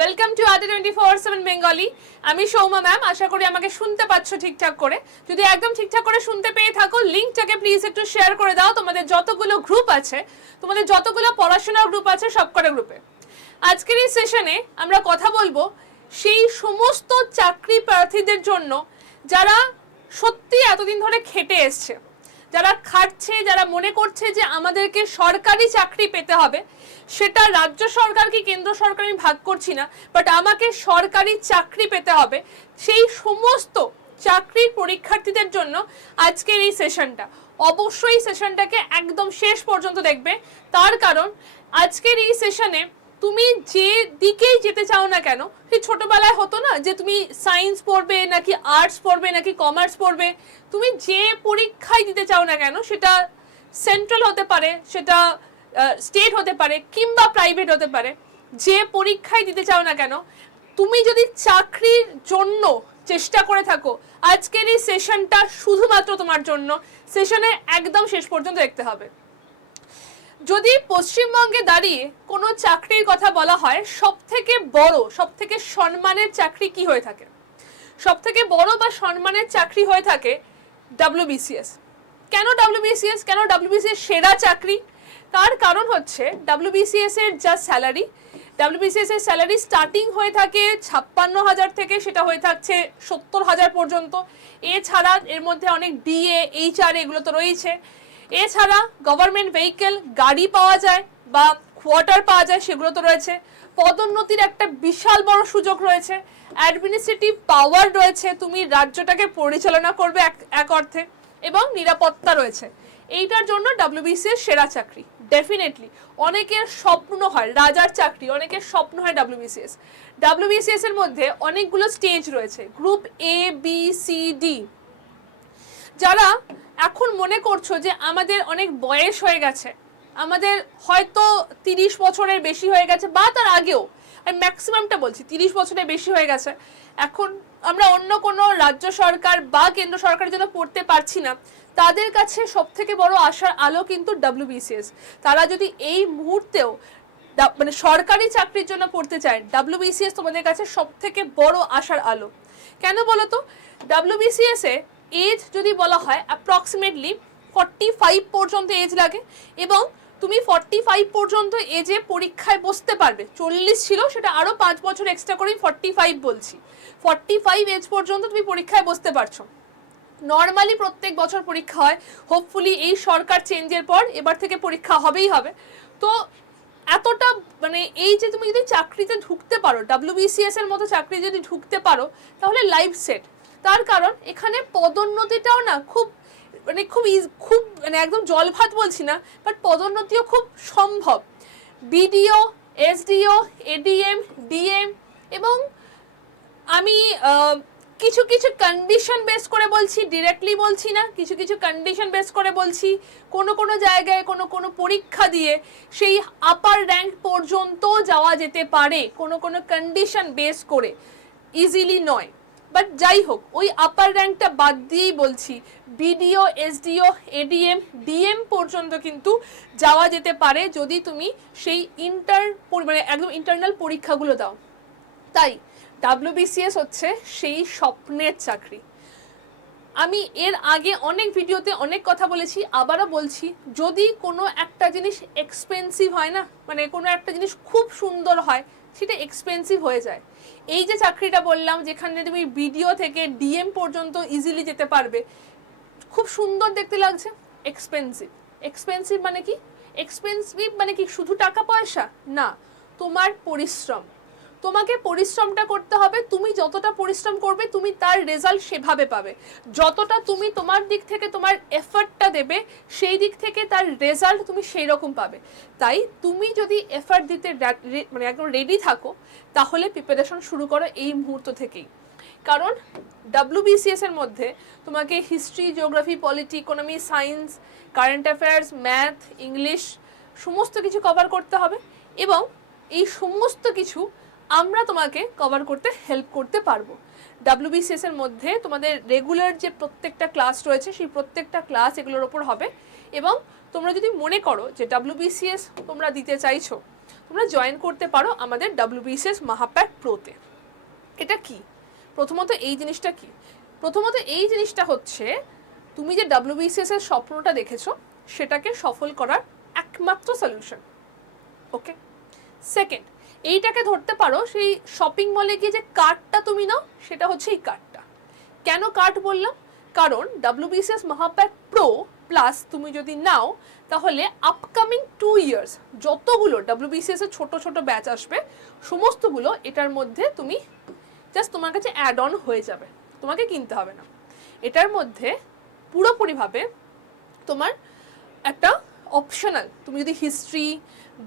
Welcome to আদি 24/7 Bengali. আমি Souma ma'am, আশা করি আমাকে শুনতে পাচ্ছ ঠিকঠাক করে। যদি একদম ঠিকঠাক করে শুনতে পেয়ে থাকো, লিঙ্কটাকে প্লিজ একটু শেয়ার করে দাও তোমাদের যতগুলো গ্রুপ আছে, তোমাদের যতগুলো পড়াশোনার গ্রুপ আছে সবকটা গ্রুপে। আজকের এই সেশনে আমরা কথা বলবো সেই সমস্ত চাকরি প্রার্থীদের জন্য যারা সত্যি এতদিন ধরে খেটে এসছে, যারা খাটছে, যারা মনে করছে যে আমাদেরকে সরকারি চাকরি পেতে হবে, সেটা রাজ্য সরকার কি কেন্দ্র সরকার আমি ভাগ করছি না, বাট আমাকে সরকারি চাকরি পেতে হবে। সেই সমস্ত চাকরির পরীক্ষার্থীদের জন্য আজকের এই সেশনটা, অবশ্যই সেশনটাকে একদম শেষ পর্যন্ত দেখবে। তার কারণ আজকের এই সেশনে তুমি যে দিকেই যেতে চাও না কেন, সেই ছোটবেলায় হতো না যে তুমি সায়েন্স পড়বে নাকি আর্টস পড়বে নাকি কমার্স পড়বে, তুমি যে পরীক্ষায় দিতে চাও না কেন, সেটা সেন্ট্রাল হতে পারে, সেটা স্টেট হতে পারে কিংবা প্রাইভেট হতে পারে, যে পরীক্ষায় দিতে চাও না কেন, তুমি যদি চাকরির জন্য চেষ্টা করে থাকো, আজকের এই সেশনটা শুধুমাত্র তোমার জন্য। সেশনে একদম শেষ পর্যন্ত দেখতে হবে। যদি পশ্চিমবঙ্গে দাঁড়িয়ে কোনো চাকরির কথা বলা হয়, সব থেকে বড়, সব থেকে সম্মানের চাকরি কি হয়ে থাকে? সব থেকে বড় বা সম্মানের চাকরি হয়ে থাকে WBCS। কেন WBCS? কেন WBCS সেরা চাকরি? তার কারণ হচ্ছে WBCS এর যা স্যালারি, WBCS এর স্যালারি স্টার্টিং হয়ে থাকে 56,000 থেকে, সেটা হয়ে থাকছে 70,000 পর্যন্ত। এছাড়া এর মধ্যে অনেক DA, HR এগুলো তো রয়েছে। এছাড়া গভর্নমেন্ট ভেহিকেল, গাড়ি পাওয়া যায় বা কোয়ার্টার পাওয়া যায়, সেগুলো তো রয়েছে। পদোন্নতির একটা বিশাল বড় সুযোগ রয়েছে। অ্যাডমিনিস্ট্রেটিভ পাওয়ার রয়েছে, তুমি রাজ্যটাকে পরিচালনা করবে এক অর্থে, এবং নিরাপত্তা রয়েছে। এইটার জন্য WBCS সেরা চাকরি। ডেফিনেটলি অনেকের স্বপ্ন হয় রাজার চাকরি, অনেকের স্বপ্ন হয় WBCS। WBCS এর মধ্যে অনেকগুলো স্টেজ রয়েছে, group A, B, C, D। যারা এখন মনে করছো যে আমাদের অনেক বয়স হয়ে গেছে, আমাদের হয়তো 30 বছরের বেশি হয়ে গেছে বা তার আগেও, আমি ম্যাক্সিমামটা বলছি 30 বছরের বেশি হয়ে গেছে, এখন আমরা অন্য কোনো রাজ্য সরকার বা কেন্দ্র সরকারের জন্য পড়তে পারছি না, তাদের কাছে সব থেকে বড় আশার আলো কিন্তু WBCS। তারা যদি এই মুহূর্তেও মানে সরকারি চাকরির জন্য পড়তে চায়, WBCS তোমাদের কাছে সব থেকে বড় আশার আলো। কেন বলো তো? WBCS এ এজ যদি বলা হয় অ্যাপ্রক্সিমেটলি 45 পর্যন্ত এজ লাগে, এবং তুমি 45 পর্যন্ত এজে পরীক্ষায় বসতে পারবে। 40 ছিল, সেটা আরও 5 বছর এক্সট্রা করে 45 বলছি। 45 এজ পর্যন্ত তুমি পরীক্ষায় বসতে পারছো। নর্মালি প্রত্যেক বছর পরীক্ষা হয়, হোপফুলি এই সরকার চেঞ্জের পর এবার থেকে পরীক্ষা হবেই হবে। তো এতটা মানে এই যে তুমি যদি চাকরিতে ঢুকতে পারো, WBCS এর মতো চাকরি যদি ঢুকতে পারো, তাহলে লাইফ সেট। তার কারণ এখানে পদোন্নতিটাও না খুব মানে একদম জল ভাত বলছি না, বাট পদোন্নতিও খুব সম্ভব। BDO, SDO, ADM, DM, এবং আমি কিছু কিছু কন্ডিশন বেস করে বলছি, ডিরেক্টলি বলছি না, কিছু কিছু কন্ডিশন বেস করে বলছি। কোনো জায়গায় কোনো পরীক্ষা দিয়ে সেই আপার র্যাঙ্ক পর্যন্ত যাওয়া যেতে পারে, কোনো কন্ডিশন বেস করে, ইজিলি নয়। বাট যাই হোক, ওই আপার র্যাঙ্কটা বাদ দিয়েই বলছি, BDO, SDO, ADM, DM পর্যন্ত কিন্তু যাওয়া যেতে পারে যদি তুমি সেই মানে একদম ইন্টারনাল পরীক্ষাগুলো দাও। তাই WBCS হচ্ছে সেই স্বপ্নের চাকরি। আমি এর আগে অনেক ভিডিওতে অনেক কথা বলেছি, আবারও বলছি, যদি কোনো একটা জিনিস এক্সপেন্সিভ হয় না, মানে কোনো একটা জিনিস খুব সুন্দর হয়, সেটা এক্সপেন্সিভ হয়ে যায়। এই যে চাকরিটা বললাম, যেখানে তুমি BDO থেকে DM পর্যন্ত ইজিলি যেতে পারবে, খুব সুন্দর দেখতে লাগছে, এক্সপেন্সিভ। এক্সপেন্সিভ মানে কি? এক্সপেন্সিভ মানে কি শুধু টাকা পয়সা না, তোমার পরিশ্রম। তোমাকে পরিশ্রমটা করতে হবে। তুমি যতটা পরিশ্রম করবে, তুমি তার রেজাল্ট সেভাবে পাবে। যতটা তুমি তোমার দিক থেকে তোমার এফর্টটা দেবে, সেই দিক থেকে তার রেজাল্ট তুমি সেই রকম পাবে। তাই তুমি যদি এফর্ট দিতে মানে একদম রেডি থাকো, তাহলে প্রিপারেশন শুরু করো এই মুহূর্ত থেকেই। কারণ WBCS এর মধ্যে তোমাকে history, geography, polity, economy, science, current affairs, math, English সমস্ত কিছু কভার করতে হবে, এবং এই সমস্ত কিছু আমরা তোমাকে কভার করতে হেল্প করতে পারবো। WBCS এর মধ্যে তোমাদের রেগুলার যে প্রত্যেকটা ক্লাস রয়েছে, সেই প্রত্যেকটা ক্লাস এগুলোর ওপর হবে। এবং তোমরা যদি মনে করো যে WBCS তোমরা দিতে চাইছো, তোমরা জয়েন করতে পারো আমাদের WBCS মহাপ্যাক প্রোতে। এটা কি? প্রথমত এই জিনিসটা কি? প্রথমত এই জিনিসটা হচ্ছে তুমি যে WBCS এর স্বপ্নটা দেখেছো সেটাকে সফল করার একমাত্র সলিউশন। ওকে, সেকেন্ড, এইটাকে ধরতে পারো সেই শপিং মলে গিয়ে যে কার্ডটা তুমি নাও সেটা হচ্ছে এই কার্ডটা। কেন কার্ড বললাম? কারণ WBCS মহাপ্যাক প্রো প্লাস তুমি যদি নাও তাহলে আপকামিং 2 ইয়ার্স যতগুলো WBCS এর ছোট ছোট ব্যাচ আসবে সমস্তগুলো এটার মধ্যে তুমি জাস্ট তোমার কাছে অ্যাড অন হয়ে যাবে, তোমাকে কিনতে হবে না। এটার মধ্যে পুরোপুরিভাবে তোমার একটা অপশনাল, তুমি যদি হিস্ট্রি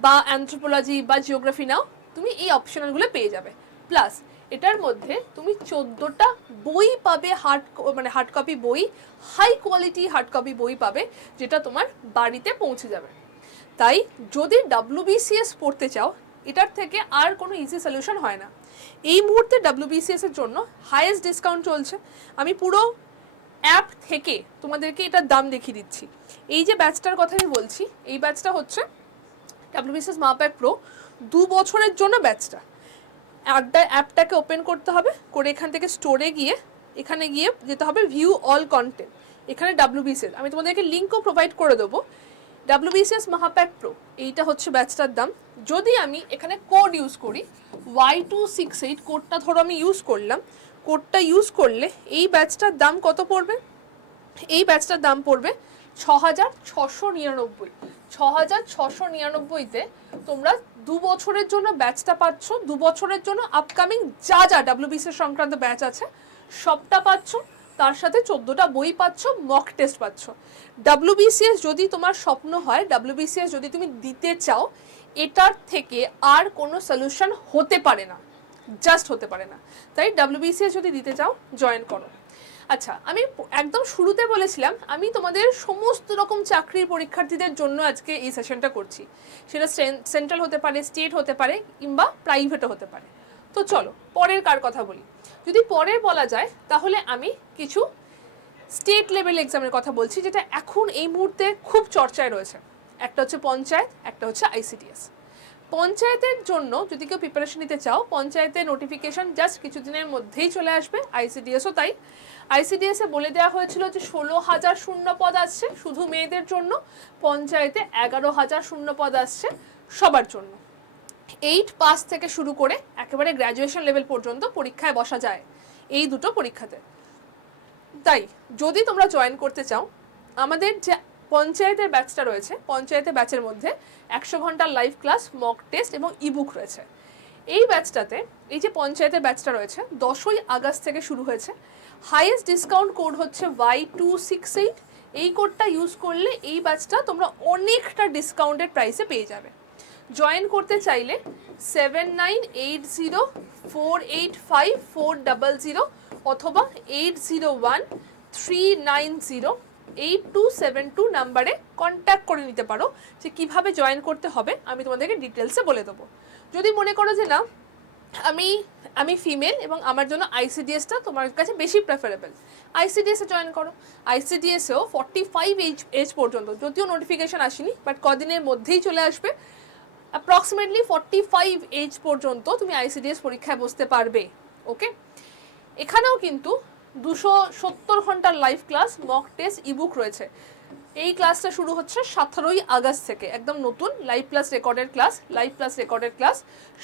বা অ্যানথ্রোপোলজি বা জিওগ্রাফি নাও তুমি এই অপশনালগুলো পেয়ে যাবে। প্লাস এটার মধ্যে তুমি 14টা বই পাবে, হার্ড কপি বই, হাই কোয়ালিটি হার্ড কপি বই পাবে যেটা তোমার বাড়িতে পৌঁছে যাবে। তাই যদি WBCS পড়তে চাও এটার থেকে আর কোনো ইজি সলিউশন হয় না। এই মুহূর্তে WBCS এর জন্য হাইয়েস্ট ডিসকাউন্ট চলছে। আমি পুরো অ্যাপ থেকে তোমাদেরকে এটার দাম দেখিয়ে দিচ্ছি। এই যে ব্যাচটার কথা আমি বলছি এই ব্যাচটা হচ্ছে WBCS মহাপ্যাক প্রো 2 বছরের জন্য ব্যাচটা। অ্যাপটাকে ওপেন করতে হবে, করে এখান থেকে স্টোরে গিয়ে এখানে গিয়ে যেতে হবে ভিউ অল কন্টেন্ট, এখানে WBCS আমি তোমাদেরকে লিঙ্কও প্রোভাইড করে দেবো। WBCS মহাপ্যাক প্রো এইটা হচ্ছে ব্যাচটার দাম। যদি আমি এখানে কোড ইউজ করি Y268 কোডটা ধরো আমি ইউজ করলাম, কোডটা ইউজ করলে এই ব্যাচটার দাম কত পড়বে? এই ব্যাচটার দাম পড়বে 6699। 6699-তে তোমরা 2 বছরের জন্য ব্যাচটা পাচ্ছ। 2 বছরের জন্য আপকামিং যা যা WBCS সংক্রান্ত ব্যাচ আছে সবটা পাচ্ছ, তার সাথে 14টা বই পাচ্ছ, মক টেস্ট পাচ্ছ। WBCS যদি তোমার স্বপ্ন হয়, WBCS যদি তুমি দিতে চাও, এটার থেকে আর কোনো সলিউশন হতে পারে না, জাস্ট হতে পারে না। তাই WBCS যদি দিতে চাও জয়েন করো। আচ্ছা, আমি একদম শুরুতে বলেছিলাম আমি তোমাদের সমস্ত রকম চাকরির পরীক্ষার্থীদের জন্য আজকে এই সেশনটা করছি। সেটা সেন্ট্রাল হতে পারে, স্টেট হতে পারে, কিংবা প্রাইভেটও হতে পারে। তো চলো পরের কার কথা বলি। যদি পরের বলা যায় তাহলে আমি কিছু স্টেট লেভেল এক্সামের কথা বলছি যেটা এখন এই মুহূর্তে খুব চর্চায় রয়েছে। একটা হচ্ছে পঞ্চায়েত, একটা হচ্ছে ICDS। পঞ্চায়েতের জন্য যদি কেউ প্রিপারেশন নিতে চাও, পঞ্চায়েতের নোটিফিকেশন জাস্ট কিছুদিনের মধ্যেই চলে আসবে। ICDSও তাই। ICDS-এ বলে দেওয়া হয়েছিল যে 16,000 শূন্য পদ আসছে শুধু মেয়েদের জন্য, পঞ্চায়েতে 11,000 শূন্য পদ আসছে সবার জন্য। 8 পাস থেকে শুরু করে একেবারে গ্র্যাজুয়েশন লেভেল পর্যন্ত পরীক্ষায় বসা যায় এই দুটো পরীক্ষাতে। তাই যদি তোমরা জয়েন করতে চাও, আমাদের যে পঞ্চায়েতের ব্যাচটা রয়েছে, পঞ্চায়েতের ব্যাচের মধ্যে 100 ঘন্টার লাইভ ক্লাস, মক টেস্ট এবং ইবুক রয়েছে। এই ব্যাচটাতে, এই যে পঞ্চায়েতের ব্যাচটা রয়েছে 10ই আগস্ট থেকে শুরু হয়েছে। হাইয়েস্ট ডিসকাউন্ট কোড হচ্ছে Y268। এই কোডটা ইউজ করলে এই ব্যাচটা তোমরা অনেকটা ডিসকাউন্টেড প্রাইসে পেয়ে যাবে। জয়েন করতে চাইলে 7980485400 অথবা 8013908272 নাম্বারে কন্ট্যাক্ট করে নিতে পারো যে কিভাবে জয়েন করতে হবে। আমি তোমাদেরকে ডিটেলসে বলে দেবো। যদি মনে করো যে না আমি ফিমেল এবং আমার জন্য ICDS-টা তোমার কাছে বেশি প্রেফারেবল, ICDS-এ জয়েন করো। ICDS-এও 45 এজ পর্যন্ত, যদিও নোটিফিকেশন আসেনি বাট কদিনের মধ্যেই চলে আসবে, অ্যাপ্রক্সিমেটলি 45 এজ পর্যন্ত তুমি ICDS পরীক্ষায় বসতে পারবে। ওকে, এখানেও কিন্তু 270 ঘন্টার live class, mock test, ebook রয়েছে। এই ক্লাসটা শুরু হচ্ছে 17ই আগস্ট থেকে, একদম নতুন লাইভ প্লাস রেকর্ডেড ক্লাস।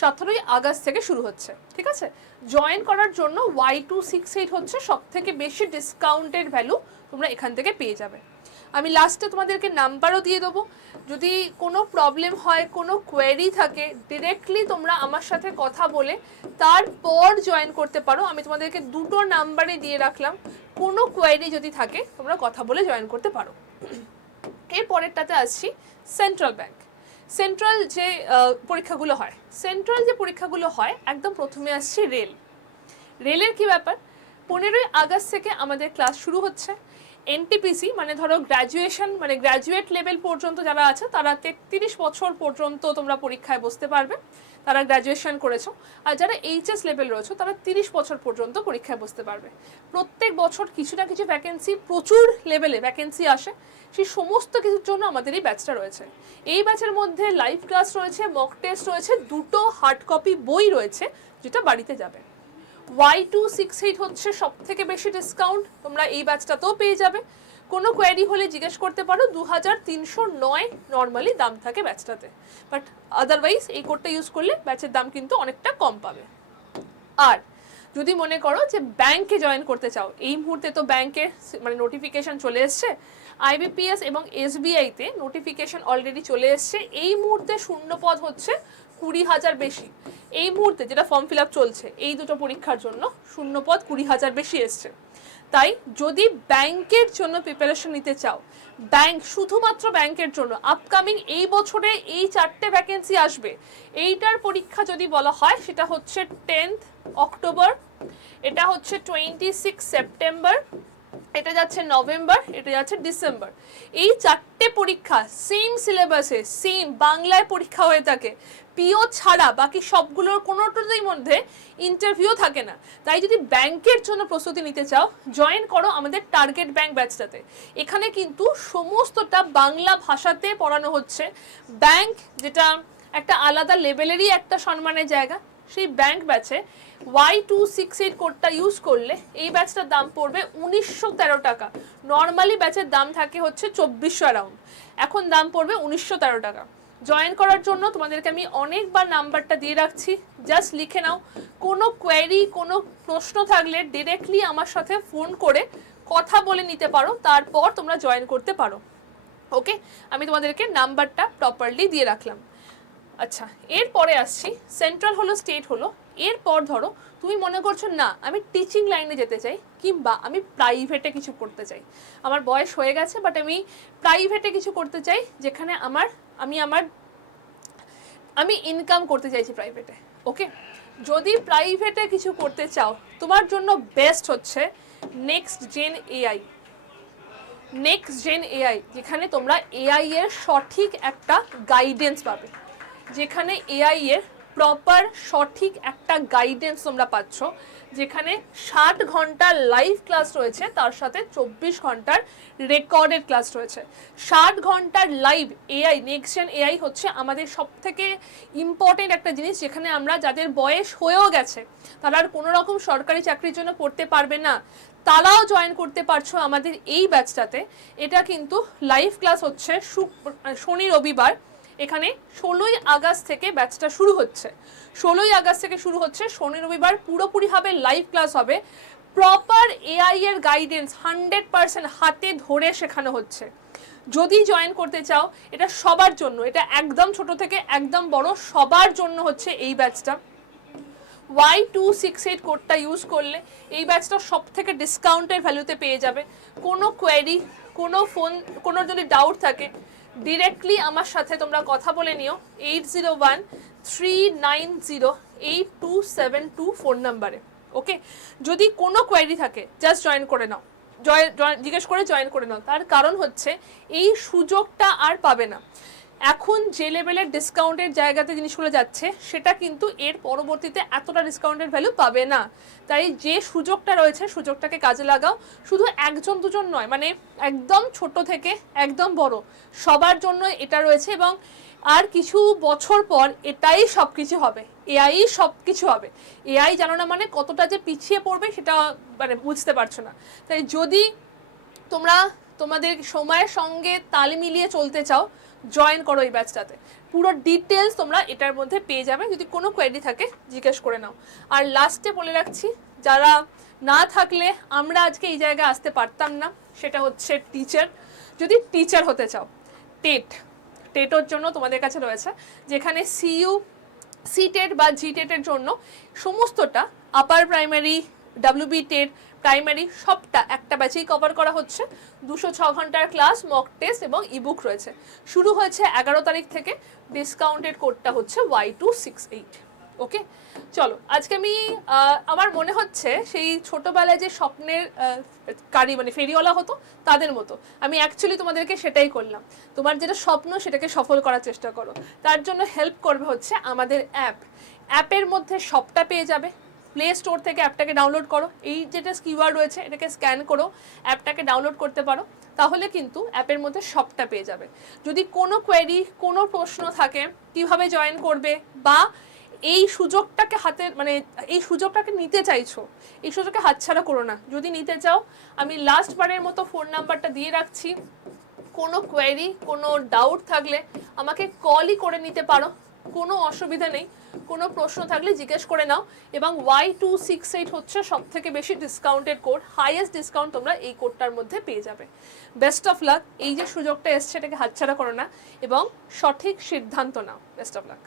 17ই আগস্ট থেকে শুরু হচ্ছে। ঠিক আছে, জয়েন করার জন্য Y268 হচ্ছে সব থেকে বেশি ডিসকাউন্টেড ভ্যালু, তোমরা এখান থেকে পেয়ে যাবে। আমি লাস্টে তোমাদেরকে নাম্বারও দিয়ে দেবো। যদি কোনো প্রবলেম হয়, কোনো কোয়েরি থাকে, ডিরেক্টলি তোমরা আমার সাথে কথা বলে তারপর জয়েন করতে পারো। আমি তোমাদেরকে 2টো নাম্বারে দিয়ে রাখলাম, কোনো কোয়েরি যদি থাকে তোমরা কথা বলে জয়েন করতে পারো। এর পরেরটাতে আসছি সেন্ট্রাল ব্যাংক। সেন্ট্রাল যে পরীক্ষাগুলো হয়, একদম প্রথমে আসছি রেলের কি ব্যাপার। 15ই আগস্ট থেকে আমাদের ক্লাস শুরু হচ্ছে। NTPC মানে ধরো গ্র্যাজুয়েশন, মানে গ্র্যাজুয়েট লেভেল পর্যন্ত যারা আছে তারা 33 বছর পর্যন্ত তোমরা পরীক্ষায় বসতে পারবে। তারা গ্র্যাজুয়েশন করেছো, আর যারা এইচএস লেভেল রয়েছে তারা 30 বছর পর্যন্ত পরীক্ষায় বসতে পারবে। প্রত্যেক বছর কিছু না কিছু ভ্যাকেন্সি, প্রচুর লেভেলে ভ্যাকেন্সি আসে, সেই সমস্ত কিছুর জন্য আমাদের এই ব্যাচটা রয়েছে। এই ব্যাচের মধ্যে লাইভ ক্লাস রয়েছে, মক টেস্ট রয়েছে, 2টো হার্ড কপি বই রয়েছে যেটা বাড়িতে যাবে। Y268 হচ্ছে সব থেকে বেশি ডিসকাউন্ট, তোমরা এই ব্যাচটাতেও পেয়ে যাবে। কোনো কোয়ারি হলে জিজ্ঞেস করতে পারো, 2309 নর্মালি দাম থাকে ব্যাচটাতে, বাট আদারওয়াইজ এই কোডটা ইউজ করলে ব্যাচের দাম কিন্তু অনেকটা কম পাবে। আর যদি মনে করো যে ব্যাংকে জয়েন করতে চাও, এই মুহূর্তে তো ব্যাংকের মানে নোটিফিকেশন চলে এসছে, IBPS এবং SBI-তে নোটিফিকেশন অলরেডি চলে এসছে। এই মুহূর্তে শূন্য পদ হচ্ছে 20,000 বেশি। এই মুহূর্তে যেটা ফর্ম ফিল আপ চলছে এই দুটো পরীক্ষার জন্য শূন্য পদ 20,000 বেশি এসছে। তাই যদি ব্যাংকের জন্য প্রিপারেশন নিতে চাও, ব্যাংক, শুধুমাত্র ব্যাংকের জন্য আপকামিং এই বছরে এই 4টে ভ্যাকেন্সি আসবে, এইটার পরীক্ষা যদি বলা হয় সেটা হচ্ছে 10th অক্টোবর, এটা হচ্ছে 26 সেপ্টেম্বর, এটা যাচ্ছে নভেম্বর, এটা যাচ্ছে ডিসেম্বর। এই 4টে পরীক্ষা সেম সিলেবাসে, সেম বাংলায় পরীক্ষা হয়ে থাকে, পিও ছাড়া বাকি সবগুলোর কোনোটার মধ্যে ইন্টারভিউ থাকে না। তাই যদি ব্যাংকের জন্য প্রস্তুতি নিতে চাও, জয়েন করো আমাদের টার্গেট ব্যাংক ব্যাচটাতে। এখানে কিন্তু সমস্তটা বাংলা ভাষাতে পড়ানো হচ্ছে। ব্যাংক যেটা একটা আলাদা লেভেলেরই একটা সম্মানের জায়গা, সেই ব্যাংক ব্যাচে Y268 কোডটা ইউজ করলে এই ব্যাচটার দাম পড়বে 1913 টাকা। নর্মালি ব্যাচের দাম থাকে হচ্ছে 2400 অ্যারাউন্ড, এখন দাম পড়বে 1913 টাকা। জয়েন করার জন্য তোমাদেরকে আমি অনেকবার নাম্বারটা দিয়ে রাখছি, জাস্ট লিখে নাও। কোনো কোয়েরি, কোনো প্রশ্ন থাকলে ডিরেক্টলি আমার সাথে ফোন করে কথা বলে নিতে পারো, তারপর তোমরা জয়েন করতে পারো। ওকে, আমি তোমাদেরকে নাম্বারটা প্রপারলি দিয়ে রাখলাম। আচ্ছা, এরপরে আসছি, সেন্ট্রাল হলো, স্টেট হলো, এরপর ধরো তুমি মনে করছো না আমি টিচিং লাইনে যেতে চাই, কিংবা আমি প্রাইভেটে কিছু করতে চাই, আমার বয়স হয়ে গেছে বাট আমি প্রাইভেটে কিছু করতে চাই যেখানে আমি ইনকাম করতে চাইছি প্রাইভেটে। ওকে, যদি প্রাইভেটে কিছু করতে চাও তোমার জন্য বেস্ট হচ্ছে next gen AI. Next gen AI, যেখানে তোমরা এআই এর সঠিক একটা গাইডেন্স পাবে, যেখানে এআই এর প্রপার সঠিক একটা গাইডেন্স তোমরা পাচ্ছ, যেখানে 60 ঘন্টার লাইভ ক্লাস রয়েছে, তার সাথে 24 ঘন্টার রেকর্ডেড ক্লাস রয়েছে। 60 ঘন্টার live AI, next gen AI হচ্ছে আমাদের সব থেকে ইম্পর্টেন্ট একটা জিনিস, যেখানে আমরা যাদের বয়স হয়েও গেছে, তারা আর কোনো রকম সরকারি চাকরির জন্য পড়তে পারবে না, তারাও জয়েন করতে পারছো আমাদের এই ব্যাচটাতে। এটা কিন্তু লাইভ ক্লাস হচ্ছে শনি রবিবার। এখানে 16ই আগস্ট থেকে ব্যাচটা শুরু হচ্ছে, 16ই আগস্ট থেকে শুরু হচ্ছে, শনি রবিবার পুরোপুরিভাবে লাইভ ক্লাস হবে। প্রপার এআই এর গাইডেন্স 100% হাতে ধরে শেখানো হচ্ছে। যদি জয়েন করতে চাও, এটা সবার জন্য, এটা একদম ছোট থেকে একদম বড় সবার জন্য হচ্ছে এই ব্যাচটা। Y268 কোডটা ইউজ করলে এই ব্যাচটা সব থেকে ডিসকাউন্টের ভ্যালুতে পেয়ে যাবে। কোনো কোয়েরি, কোনো ফোন, কোনো যদি ডাউট থাকে ডিরেক্টলি আমার সাথে তোমরা কথা বলে নিও 8013908272 ফোন নাম্বারে। ওকে, যদি কোনো কোয়েরি থাকে জাস্ট জয়েন করে নাও, জিজ্ঞেস করে জয়েন করে নাও। তার কারণ হচ্ছে এই সুযোগটা আর পাবে না। এখন যে লেভেলের ডিসকাউন্টের জায়গাতে জিনিসগুলো যাচ্ছে, সেটা কিন্তু এর পরবর্তীতে এতটা ডিসকাউন্টের ভ্যালু পাবে না। তাই যে সুযোগটা রয়েছে সুযোগটাকে কাজে লাগাও। শুধু একজন দুজন নয়, মানে একদম ছোট থেকে একদম বড় সবার জন্য এটা রয়েছে। এবং আর কিছু বছর পর এটাই সব কিছু হবে, এআই সব কিছু হবে। এআই জানো না মানে কতটা যে পিছিয়ে পড়বে সেটা মানে বুঝতে পারছো না। তাই যদি তোমরা তোমাদের সময়ের সঙ্গে তাল মিলিয়ে চলতে চাও, জয়েন করো এই ব্যাচটাতে। পুরো ডিটেলস তোমরা এটার মধ্যে পেয়ে যাবে, যদি কোনো কোয়েরি থাকে জিজ্ঞেস করে নাও। আর লাস্টে বলে রাখছি, যারা না থাকলে আমরা আজকে এই জায়গায় আসতে পারতাম না, সেটা হচ্ছে টিচার। যদি টিচার হতে চাও, টেটের জন্য তোমাদের কাছে রয়েছে, যেখানে সিটেট বা জিটেটের জন্য সমস্তটা upper primary, WB TET, primary সবটা একটা ব্যাচেই কভার করা হচ্ছে। 206 ঘন্টার ক্লাস, মক টেস্ট এবং ইবুক রয়েছে। শুরু হয়েছে 11 তারিখ থেকে। ডিসকাউন্টেড কোডটা হচ্ছে Y268। ওকে, চলো আজকে আমি আমার মনে হচ্ছে সেই ছোটবেলায় যে স্বপ্নের গাড়ি মানে ফেরিওয়ালা হতো তাদের মতো আমি অ্যাকচুয়ালি তোমাদেরকে সেটাই করলাম। তোমার যেটা স্বপ্ন সেটাকে সফল করার চেষ্টা করো। তার জন্য হেল্প করবে হচ্ছে আমাদের অ্যাপের মধ্যে সবটা পেয়ে যাবে। প্লে স্টোর থেকে অ্যাপটাকে ডাউনলোড করো, এই যেটা কিওয়ার্ড রয়েছে এটাকে স্ক্যান করো, অ্যাপটাকে ডাউনলোড করতে পারো, তাহলে কিন্তু অ্যাপের মধ্যে সবটা পেয়ে যাবে। যদি কোনো কোয়েরি কোনো প্রশ্ন থাকে কিভাবে জয়েন করবে বা এই সুযোগটাকে মানে এই সুযোগটাকে নিতে চাইছো, এই সুযোগকে হাতছাড়া করো না। যদি নিতে চাও আমি লাস্ট বারের মতো ফোন নাম্বারটা দিয়ে রাখছি, কোনো কোয়েরি কোনো ডাউট থাকলে আমাকে কলই করে নিতে পারো, কোনো অসুবিধা নেই। কোনো প্রশ্ন থাকলে জিজ্ঞেস করে নাও। এবং Y268 হচ্ছে সব থেকে বেশি ডিসকাউন্টেড কোড, হাইয়েস্ট ডিসকাউন্ট তোমরা এই কোডটার মধ্যে পেয়ে যাবে। বেস্ট অফ লাক, এই যে সুযোগটা এসছে এটাকে হাতছাড়া করো না এবং সঠিক সিদ্ধান্ত নাও। Best of luck.